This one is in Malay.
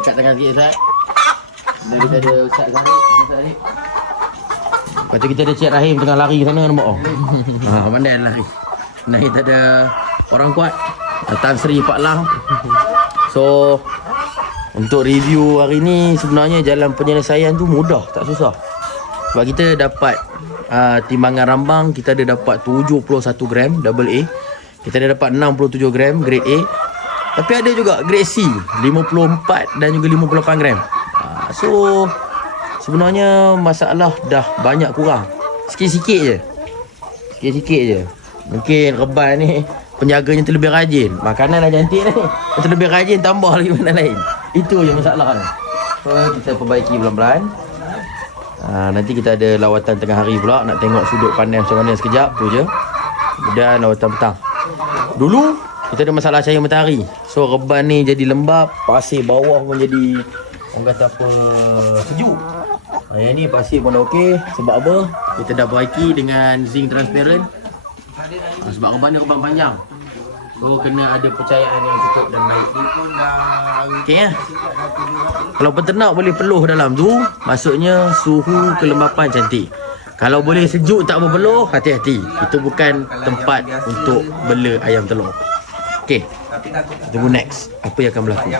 Dekat tangan sikit Ustaz. Dan kita ada Ustaz Zarif. Lepas tu kita ada Cik Rahim tengah lari sana nampak oh. Pandai lari. Nah kita ada orang kuat Tan Sri Pak Lang. So untuk review hari ni sebenarnya jalan penyelesaian tu mudah, tak susah. Sebab kita dapat timbangan rambang, kita ada dapat 71 gram double A. Kita ada dapat 67 gram grade A. Tapi ada juga grade C 54 dan juga 58 gram. So sebenarnya masalah dah banyak kurang. Sikit-sikit je. Sikit-sikit je. Mungkin Reban ni penjaganya terlebih rajin. Makanan dah cantik ni, terlebih rajin tambah lagi makanan lain. Itu je masalah ni. So kita perbaiki pelan-pelan. Nanti kita ada lawatan tengah hari pula. Nak tengok sudut pandang macam mana sekejap. Tu je. Kemudian lawatan petang. Dulu kita ada masalah cahaya matahari. So Reban ni jadi lembab. Pasir bawah pun jadi orang kata apa, sejuk. Yang ni pasir pun dah okey. Sebab apa? Kita dah perbaiki dengan zinc transparent. Sebab Reban ni Reban panjang. So kena ada percayaan yang cukup dan baik. Okey ya. Kalau peternak boleh peluh dalam tu, maksudnya suhu kelembapan cantik. Kalau boleh sejuk tak berpeluh, hati-hati. Itu bukan tempat untuk bela ayam telur. Okey. Tunggu next. Apa yang akan berlaku?